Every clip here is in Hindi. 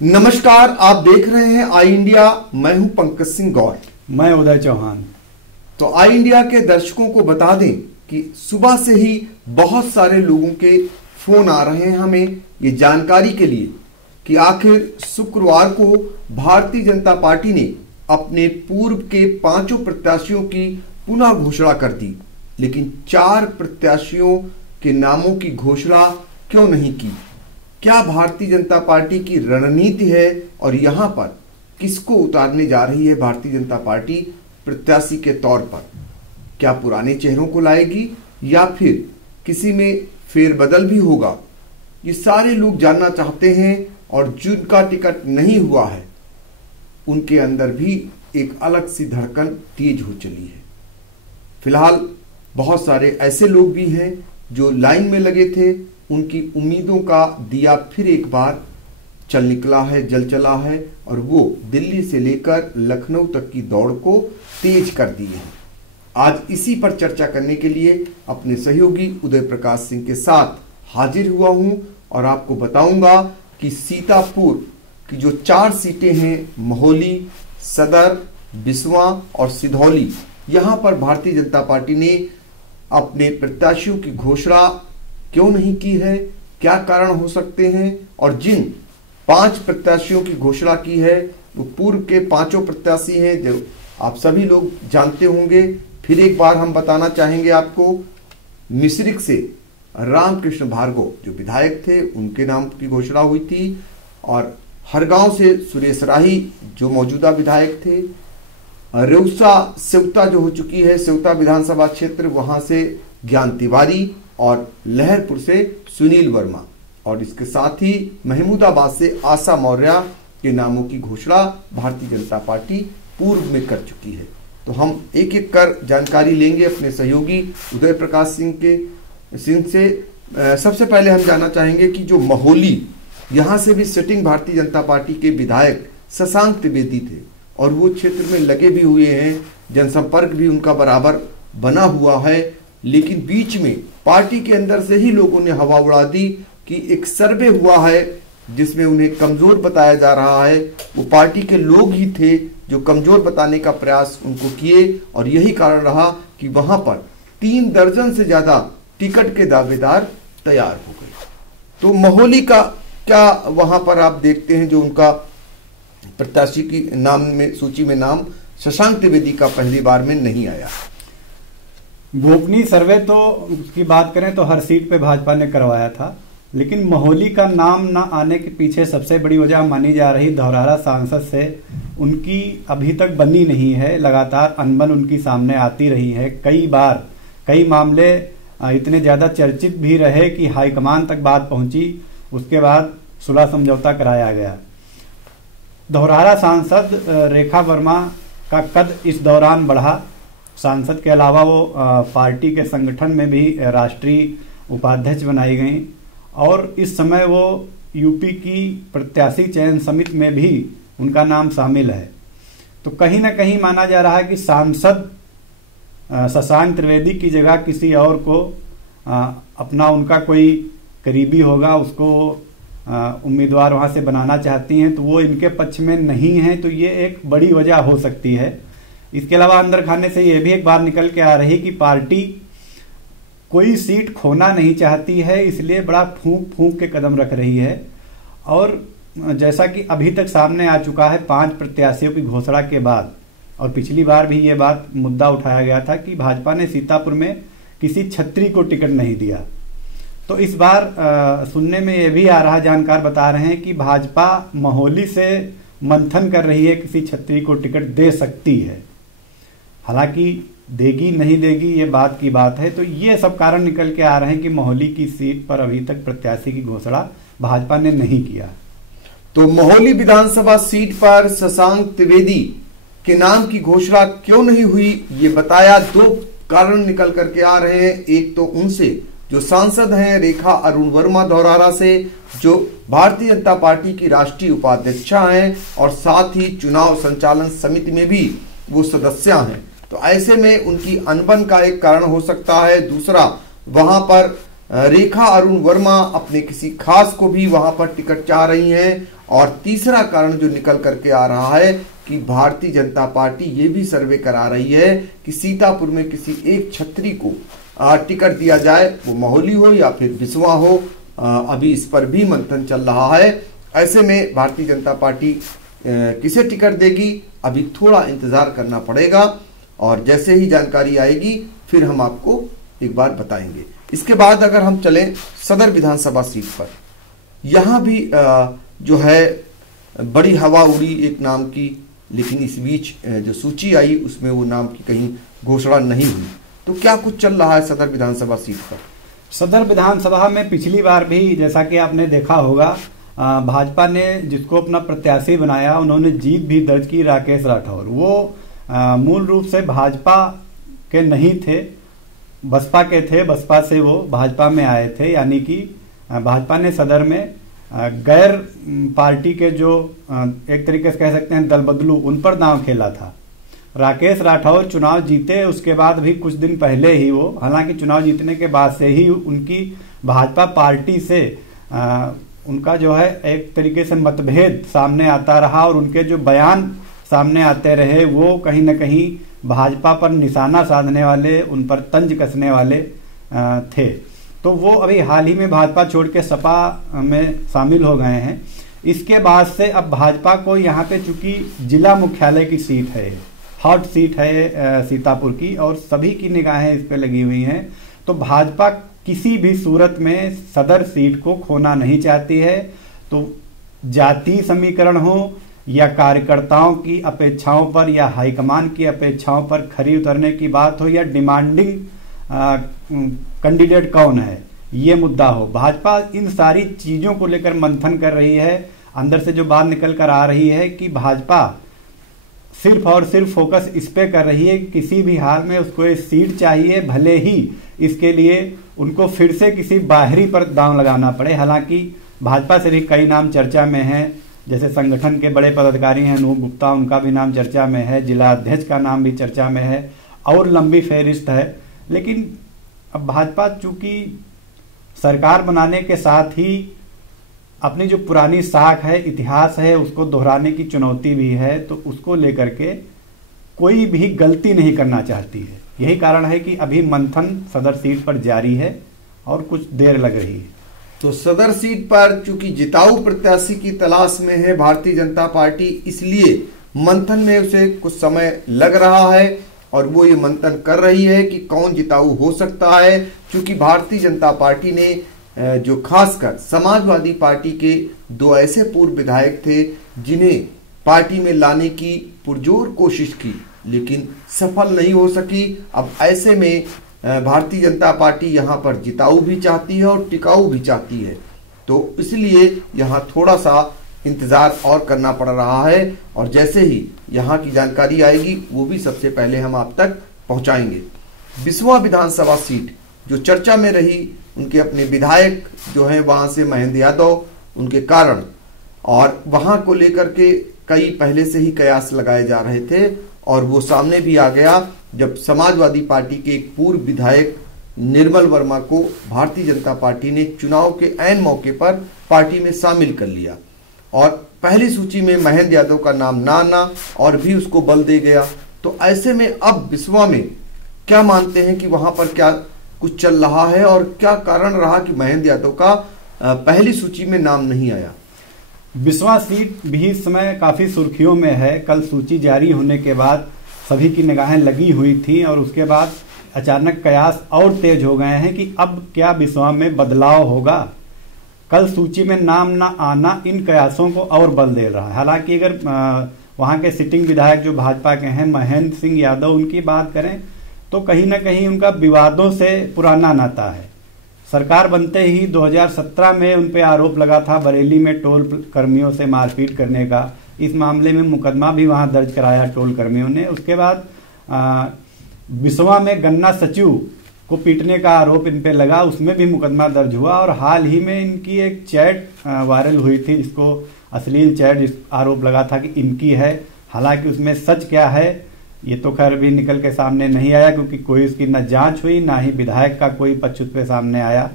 नमस्कार, आप देख रहे हैं आई इंडिया। मैं हूं पंकज सिंह गौर। मैं उदय चौहान। तो आई इंडिया के दर्शकों को बता दें कि सुबह से ही बहुत सारे लोगों के फोन आ रहे हैं हमें ये जानकारी के लिए कि आखिर शुक्रवार को भारतीय जनता पार्टी ने अपने पूर्व के 5 प्रत्याशियों की पुनः घोषणा कर दी, लेकिन 4 प्रत्याशियों के नामों की घोषणा क्यों नहीं की। क्या भारतीय जनता पार्टी की रणनीति है और यहां पर किसको उतारने जा रही है भारतीय जनता पार्टी प्रत्याशी के तौर पर? क्या पुराने चेहरों को लाएगी या फिर किसी में फेरबदल भी होगा? ये सारे लोग जानना चाहते हैं और जिनका टिकट नहीं हुआ है उनके अंदर भी एक अलग सी धड़कन तेज हो चली है। फिलहाल बहुत सारे ऐसे लोग भी हैं जो लाइन में लगे थे, उनकी उम्मीदों का दिया फिर एक बार जल चला है और वो दिल्ली से लेकर लखनऊ तक की दौड़ को तेज कर दी है। आज इसी पर चर्चा करने के लिए अपने सहयोगी उदय प्रकाश सिंह के साथ हाजिर हुआ हूं और आपको बताऊंगा कि सीतापुर की जो 4 सीटें हैं, महोली, सदर, बिसवा और सिधौली, यहां पर भारतीय जनता पार्टी ने अपने प्रत्याशियों की घोषणा क्यों नहीं की है, क्या कारण हो सकते हैं, और जिन 5 प्रत्याशियों की घोषणा की है वो पूर्व के 5 प्रत्याशी हैं जो आप सभी लोग जानते होंगे। फिर एक बार हम बताना चाहेंगे आपको, मिश्रिक से रामकृष्ण भार्गव जो विधायक थे उनके नाम की घोषणा हुई थी, और हरगांव से सुरेश राही जो मौजूदा विधायक थे, रेउसा सेवता जो हो चुकी है सेवता विधानसभा क्षेत्र, वहां से ज्ञान तिवारी, और लहरपुर से सुनील वर्मा, और इसके साथ ही महमूदाबाद से आशा मौर्य के नामों की घोषणा भारतीय जनता पार्टी पूर्व में कर चुकी है। तो हम एक एक कर जानकारी लेंगे अपने सहयोगी उदय प्रकाश सिंह से। सबसे पहले हम जानना चाहेंगे कि जो महोली, यहां से भी सिटिंग भारतीय जनता पार्टी के विधायक शशांक त्रिवेदी थे और वो क्षेत्र में लगे भी हुए हैं, जनसंपर्क भी उनका बराबर बना हुआ है, लेकिन बीच में पार्टी के अंदर से ही लोगों ने हवा उड़ा दी कि एक सर्वे हुआ है जिसमें उन्हें कमजोर बताया जा रहा है। वो पार्टी के लोग ही थे जो कमजोर बताने का प्रयास उनको किए, और यही कारण रहा कि वहां पर 3 दर्जन से ज्यादा टिकट के दावेदार तैयार हो गए। तो महोली का क्या वहां पर आप देखते हैं, जो उनका प्रत्याशी की नाम में सूची में नाम शशांक त्रिवेदी का पहली बार में नहीं आया। गोपनीय सर्वे तो की बात करें तो हर सीट पे भाजपा ने करवाया था, लेकिन महोली का नाम न आने के पीछे सबसे बड़ी वजह मानी जा रही धौरहरा सांसद से उनकी अभी तक बनी नहीं है। लगातार अनबन उनकी सामने आती रही है। कई बार कई मामले इतने ज्यादा चर्चित भी रहे कि हाईकमान तक बात पहुंची, उसके बाद सुलह समझौता कराया गया। धौरहरा सांसद रेखा वर्मा का कद इस दौरान बढ़ा। सांसद के अलावा वो पार्टी के संगठन में भी राष्ट्रीय उपाध्यक्ष बनाई गई, और इस समय वो यूपी की प्रत्याशी चयन समिति में भी उनका नाम शामिल है। तो कहीं ना कहीं माना जा रहा है कि सांसद शशांक त्रिवेदी की जगह किसी और को अपना उनका कोई करीबी होगा उसको उम्मीदवार वहां से बनाना चाहती हैं, तो वो इनके पक्ष में नहीं है। तो ये एक बड़ी वजह हो सकती है। इसके अलावा अंदर खाने से ये भी एक बार निकल के आ रही कि पार्टी कोई सीट खोना नहीं चाहती है, इसलिए बड़ा फूंक फूंक के कदम रख रही है। और जैसा कि अभी तक सामने आ चुका है 5 प्रत्याशियों की घोषणा के बाद, और पिछली बार भी ये बात मुद्दा उठाया गया था कि भाजपा ने सीतापुर में किसी छत्री को टिकट नहीं दिया। तो इस बार सुनने में ये भी आ रहा, जानकार बता रहे हैं कि भाजपा महोली से मंथन कर रही है, किसी छत्री को टिकट दे सकती है। हालांकि देगी नहीं देगी ये बात की बात है। तो ये सब कारण निकल के आ रहे हैं कि महोली की सीट पर अभी तक प्रत्याशी की घोषणा भाजपा ने नहीं किया। तो महोली विधानसभा सीट पर शशांक त्रिवेदी के नाम की घोषणा क्यों नहीं हुई, ये बताया। 2 कारण निकल करके आ रहे हैं। एक तो उनसे जो सांसद हैं रेखा अरुण वर्मा धौरहरा से, जो भारतीय जनता पार्टी की राष्ट्रीय उपाध्यक्षा हैं और साथ ही चुनाव संचालन समिति में भी वो सदस्य हैं। तो ऐसे में उनकी अनबन का एक कारण हो सकता है। दूसरा, वहां पर रेखा अरुण वर्मा अपने किसी खास को भी वहां पर टिकट चाह रही हैं और तीसरा कारण जो निकल करके आ रहा है कि भारतीय जनता पार्टी ये भी सर्वे करा रही है कि सीतापुर में किसी एक छत्री को टिकट दिया जाए, वो मोहाली हो या फिर बिस्वा हो। अभी इस पर भी मंथन चल रहा है। ऐसे में भारतीय जनता पार्टी किसे टिकट देगी, अभी थोड़ा इंतजार करना पड़ेगा और जैसे ही जानकारी आएगी फिर हम आपको एक बार बताएंगे। इसके बाद अगर हम चलें सदर विधानसभा सीट पर, यहाँ भी जो है बड़ी हवा उड़ी एक नाम की, लेकिन इस बीच जो सूची आई उसमें वो नाम की कहीं घोषणा नहीं हुई। तो क्या कुछ चल रहा है सदर विधानसभा सीट पर? सदर विधानसभा में पिछली बार भी जैसा कि आपने देखा होगा, भाजपा ने जिसको अपना प्रत्याशी बनाया उन्होंने जीत भी दर्ज की, राकेश राठौर। वो मूल रूप से भाजपा के नहीं थे, बसपा के थे। बसपा से वो भाजपा में आए थे, यानी कि भाजपा ने सदर में गैर पार्टी के जो एक तरीके से कह सकते हैं दल बदलू, उन पर दांव खेला था। राकेश राठौर चुनाव जीते, उसके बाद भी कुछ दिन पहले ही वो, हालांकि चुनाव जीतने के बाद से ही उनकी भाजपा पार्टी से उनका जो है एक तरीके से मतभेद सामने आता रहा और उनके जो बयान सामने आते रहे वो कहीं न कहीं भाजपा पर निशाना साधने वाले, उन पर तंज कसने वाले थे। तो वो अभी हाल ही में भाजपा छोड़ के सपा में शामिल हो गए हैं। इसके बाद से अब भाजपा को यहाँ पे चूंकि जिला मुख्यालय की सीट है, हॉट सीट है सीतापुर की, और सभी की निगाहें इस पे लगी हुई हैं, तो भाजपा किसी भी सूरत में सदर सीट को खोना नहीं चाहती है। तो जातीय समीकरण हो या कार्यकर्ताओं की अपेक्षाओं पर या हाईकमान की अपेक्षाओं पर खरी उतरने की बात हो या डिमांडिंग कैंडिडेट कौन है, ये मुद्दा हो, भाजपा इन सारी चीजों को लेकर मंथन कर रही है। अंदर से जो बात निकल कर आ रही है कि भाजपा सिर्फ और सिर्फ फोकस इस पे कर रही है, किसी भी हाल में उसको ये सीट चाहिए, भले ही इसके लिए उनको फिर से किसी बाहरी पर दांव लगाना पड़े। हालांकि भाजपा से भी कई नाम चर्चा में हैं, जैसे संगठन के बड़े पदाधिकारी हैं अनूप गुप्ता, उनका भी नाम चर्चा में है, जिला अध्यक्ष का नाम भी चर्चा में है और लंबी फेहरिस्त है। लेकिन अब भाजपा चूंकि सरकार बनाने के साथ ही अपनी जो पुरानी साख है, इतिहास है, उसको दोहराने की चुनौती भी है, तो उसको लेकर के कोई भी गलती नहीं करना चाहती है। यही कारण है कि अभी मंथन सदर सीट पर जारी है और कुछ देर लग रही है। तो सदर सीट पर चूंकि जिताऊ प्रत्याशी की तलाश में है भारतीय जनता पार्टी, इसलिए मंथन में उसे कुछ समय लग रहा है और वो ये मंथन कर रही है कि कौन जिताऊ हो सकता है। क्योंकि भारतीय जनता पार्टी ने जो खासकर समाजवादी पार्टी के दो ऐसे पूर्व विधायक थे जिन्हें पार्टी में लाने की पुरजोर कोशिश की, लेकिन सफल नहीं हो सकी। अब ऐसे में भारतीय जनता पार्टी यहाँ पर जिताऊ भी चाहती है और टिकाऊ भी चाहती है, तो इसलिए यहाँ थोड़ा सा इंतजार और करना पड़ रहा है और जैसे ही यहाँ की जानकारी आएगी वो भी सबसे पहले हम आप तक पहुँचाएंगे। बिस्वा विधानसभा सीट जो चर्चा में रही, उनके अपने विधायक जो हैं वहाँ से महेंद्र यादव, उनके कारण और वहाँ को लेकर के कई पहले से ही कयास लगाए जा रहे थे और वो सामने भी आ गया जब समाजवादी पार्टी के एक पूर्व विधायक निर्मल वर्मा को भारतीय जनता पार्टी ने चुनाव के ऐन मौके पर पार्टी में शामिल कर लिया और पहली सूची में महेंद्र यादव का नाम ना आना और भी उसको बल दे गया। तो ऐसे में अब बिस्वा में क्या मानते हैं कि वहां पर क्या कुछ चल रहा है और क्या कारण रहा कि महेंद्र यादव का पहली सूची में नाम नहीं आया? बिस्वा सीट भी इस समय काफी सुर्खियों में है। कल सूची जारी होने के बाद सभी की निगाहें लगी हुई थी और उसके बाद अचानक कयास और तेज हो गए हैं कि अब क्या बिस्वा में बदलाव होगा। कल सूची में नाम ना आना इन कयासों को और बल दे रहा है। हालांकि अगर वहां के सिटिंग विधायक जो भाजपा के हैं महेंद्र सिंह यादव, उनकी बात करें तो कहीं ना कहीं उनका विवादों से पुराना नाता है। सरकार बनते ही 2017 में उन पे आरोप लगा था बरेली में टोल कर्मियों से मारपीट करने का। इस मामले में मुकदमा भी वहां दर्ज कराया टोल कर्मियों ने। उसके बाद बिस्वा में गन्ना सचिव को पीटने का आरोप इन पे लगा, उसमें भी मुकदमा दर्ज हुआ और हाल ही में इनकी एक चैट वायरल हुई थी जिसको अश्लील चैट आरोप लगा था कि इनकी है। हालांकि उसमें सच क्या है ये तो खैर भी निकल के सामने नहीं आया क्योंकि कोई उसकी न जांच हुई ना ही विधायक का कोई पक्ष पे सामने आया।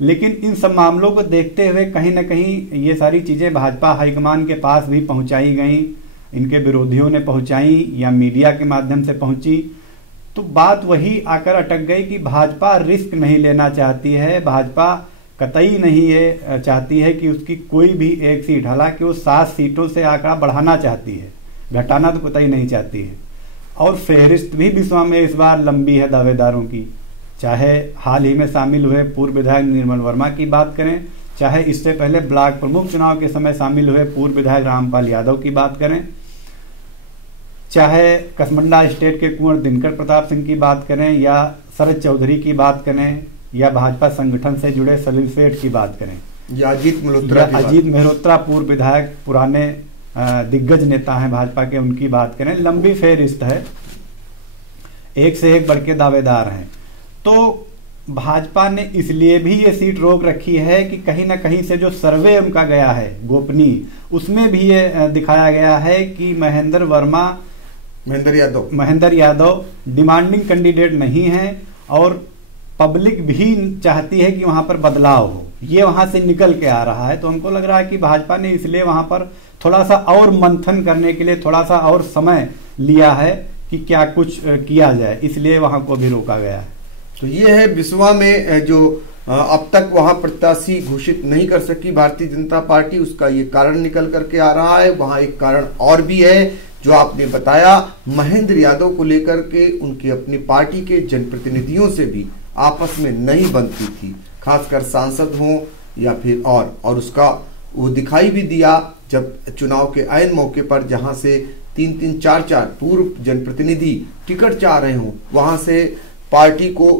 लेकिन इन सब मामलों को देखते हुए कहीं ना कहीं ये सारी चीजें भाजपा हाईकमान के पास भी पहुंचाई गई, इनके विरोधियों ने पहुंचाई या मीडिया के माध्यम से पहुंची, तो बात वही आकर अटक गई कि भाजपा रिस्क नहीं लेना चाहती है। भाजपा कतई नहीं ये चाहती है कि उसकी कोई भी एक सीट, हालांकि वो 7 सीटों से आंकड़ा बढ़ाना चाहती है, घटाना तो कतई नहीं चाहती है। और फहरिस्त भी विश्वा में इस बार लंबी है दावेदारों की, चाहे हाल ही में शामिल हुए पूर्व विधायक निर्मल वर्मा की बात करें, चाहे इससे पहले ब्लॉक प्रमुख चुनाव के समय शामिल हुए पूर्व विधायक रामपाल यादव की बात करें, चाहे कसमंडा स्टेट के कुंवर दिनकर प्रताप सिंह की बात करें, या शरद चौधरी की बात करें, या भाजपा संगठन से जुड़े सलील सेठ की बात करें, या अजीत मल्होत्रा पूर्व विधायक, पुराने दिग्गज नेता हैं भाजपा के, उनकी बात करें, लंबी फेहरिस्त है, एक से एक बढ़ के दावेदार हैं। तो भाजपा ने इसलिए भी ये सीट रोक रखी है कि कहीं ना कहीं से जो सर्वे उनका गया है गोपनीय, उसमें भी ये दिखाया गया है कि महेंद्र यादव डिमांडिंग कैंडिडेट नहीं है, और पब्लिक भी चाहती है कि वहां पर बदलाव हो, ये वहां से निकल के आ रहा है। तो हमको लग रहा है कि भाजपा ने इसलिए वहां पर थोड़ा सा और मंथन करने के लिए थोड़ा सा और समय लिया है कि क्या कुछ किया जाए, इसलिए वहां को भी रोका गया है। तो ये है विश्वा में जो अब तक वहां प्रत्याशी घोषित नहीं कर सकी भारतीय जनता पार्टी, उसका ये कारण निकल करके आ रहा है। वहां एक कारण और भी है जो आपने बताया, महेंद्र यादव को लेकर के उनकी अपनी पार्टी के जनप्रतिनिधियों से भी आपस में नहीं बनती थी, खासकर सांसद हो या फिर और उसका वो दिखाई भी दिया जब चुनाव के आयन मौके पर जहां से 3-3, 4-4 पूर्व जनप्रतिनिधि टिकट चाह रहे हो, वहां से पार्टी को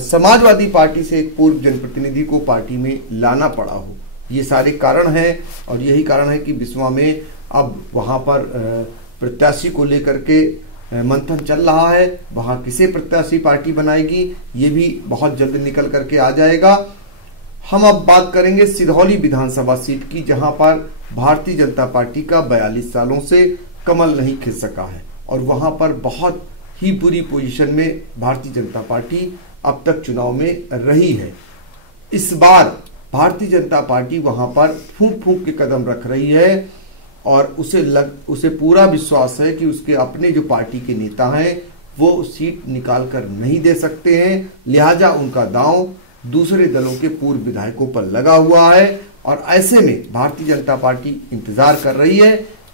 समाजवादी पार्टी से एक पूर्व जनप्रतिनिधि को पार्टी में लाना पड़ा हो। ये सारे कारण हैं, और यही कारण है कि विश्वा में अब वहां पर प्रत्याशी को लेकर के मंथन चल रहा है। वहां किसे प्रत्याशी पार्टी बनाएगी ये भी बहुत जल्द निकल करके आ जाएगा। हम अब बात करेंगे सिधौली विधानसभा सीट की, जहां पर भारतीय जनता पार्टी का 42 सालों से कमल नहीं खिल सका है, और वहां पर बहुत ही बुरी पोजीशन में भारतीय जनता पार्टी अब तक चुनाव में रही है। इस बार भारतीय जनता पार्टी वहां पर फूंक फूंक के कदम रख रही है, और उसे पूरा विश्वास है कि उसके अपने जो पार्टी के नेता हैं वो सीट निकाल कर नहीं दे सकते हैं, लिहाजा उनका दांव दूसरे दलों के पूर्व विधायकों पर लगा हुआ है। और ऐसे में भारतीय जनता पार्टी इंतजार कर रही है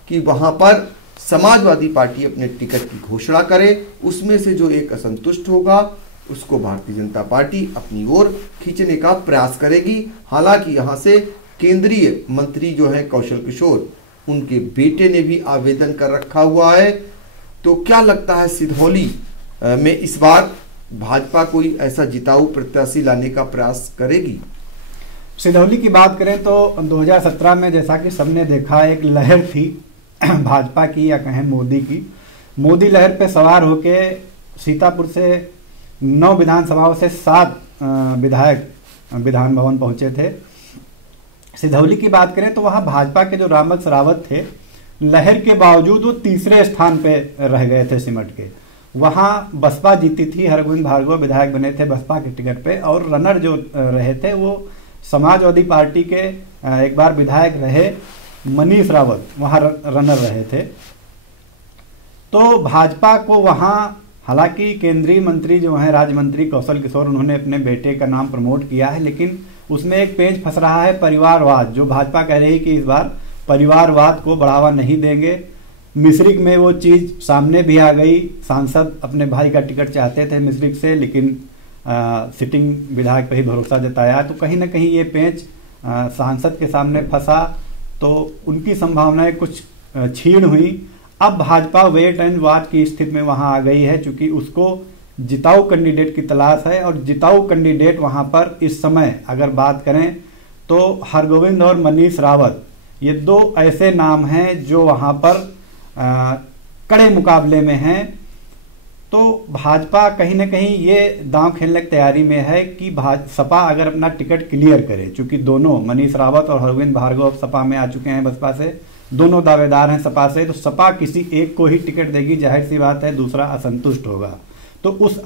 कि वहां पर समाजवादी पार्टी अपने टिकट की घोषणा करे, उसमें से जो एक असंतुष्ट होगा उसको भारतीय जनता पार्टी अपनी ओर खींचने का प्रयास करेगी। हालांकि यहां से केंद्रीय मंत्री जो है कौशल किशोर, उनके बेटे ने भी आवेदन कर रखा हुआ है। तो क्या लगता है सिधौली में इस बार भाजपा कोई ऐसा जिताऊ प्रत्याशी लाने का प्रयास करेगी? सिधौली की बात करें तो 2017 में जैसा कि सबने देखा एक लहर थी भाजपा की, या कहें मोदी की। मोदी लहर पे सवार होके सीतापुर से 9 विधानसभाओं से 7 विधायक विधान भवन पहुंचे थे। सिधौली की बात करें तो वहां भाजपा के जो रामवंश रावत थे, लहर के बावजूद वो तीसरे स्थान पे रह गए थे सिमट के। वहां बसपा जीती थी, हरगोविंद भार्गव विधायक बने थे बसपा के टिकट पे, और रनर जो रहे थे वो समाजवादी पार्टी के एक बार विधायक रहे मनीष रावत, वहां रनर रहे थे। तो भाजपा को वहां, हालांकि केंद्रीय मंत्री जो हैं राज्य मंत्री कौशल किशोर, उन्होंने अपने बेटे का नाम प्रमोट किया है, लेकिन उसमें एक पेंच फंस रहा है परिवारवाद, जो भाजपा कह रही है कि इस बार परिवारवाद को बढ़ावा नहीं देंगे। मिश्रिक में वो चीज सामने भी आ गई, सांसद अपने भाई का टिकट चाहते थे मिश्रिक से, लेकिन सिटिंग विधायक पर ही भरोसा जताया। तो कहीं ना कहीं ये पेंच सांसद के सामने फंसा, तो उनकी संभावनाएं कुछ छीण हुई। अब भाजपा वेट एंड वॉच की स्थिति में वहां आ गई है, चूंकि उसको जिताऊ कैंडिडेट की तलाश है, और जिताऊ कैंडिडेट वहां पर इस समय अगर बात करें तो हरगोविंद और मनीष रावत, ये 2 ऐसे नाम हैं जो वहां पर कड़े मुकाबले में हैं। तो भाजपा कहीं ना कहीं ये दांव खेलने की तैयारी में है कि सपा अगर अपना टिकट क्लियर करे, चूंकि दोनों मनीष रावत और हरगोविंद भार्गव अब सपा में आ चुके हैं बसपा से, दोनों दावेदार हैं सपा से, तो सपा किसी एक को ही टिकट देगी, जाहिर सी बात है दूसरा असंतुष्ट होगा। तो उस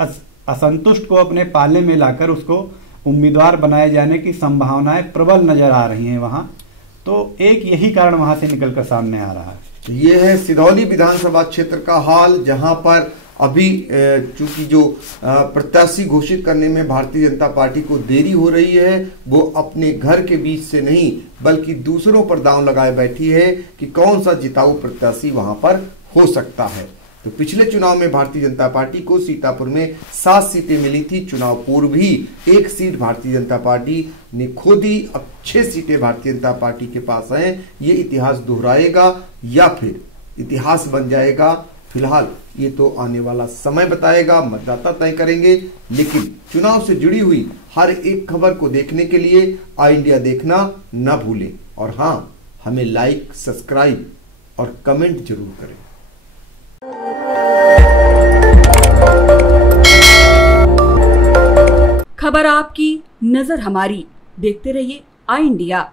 असंतुष्ट को अपने पाले में लाकर उसको उम्मीदवार बनाए जाने की संभावनाएं प्रबल नजर आ रही हैं वहां। तो एक यही कारण वहां से निकलकर सामने आ रहा है। ये है सिधौली विधानसभा क्षेत्र का हाल, जहां पर अभी चूंकि जो प्रत्याशी घोषित करने में भारतीय जनता पार्टी को देरी हो रही है, वो अपने घर के बीच से नहीं बल्कि दूसरों पर दांव लगाए बैठी है कि कौन सा जिताऊ प्रत्याशी वहां पर हो सकता है। तो पिछले चुनाव में भारतीय जनता पार्टी को सीतापुर में 7 सीटें मिली थी। चुनाव पूर्व भी 1 सीट भारतीय जनता पार्टी ने खो दी। अब 6 सीटें भारतीय जनता पार्टी के पास हैं। ये इतिहास दोहराएगा या फिर इतिहास बन जाएगा, फिलहाल ये तो आने वाला समय बताएगा, मतदाता तय करेंगे। लेकिन चुनाव से जुड़ी हुई हर एक खबर को देखने के लिए आई इंडिया देखना न भूलें। और हाँ, हमें लाइक, सब्सक्राइब और कमेंट जरूर करें। खबर आपकी, नजर हमारी। देखते रहिए आई इंडिया।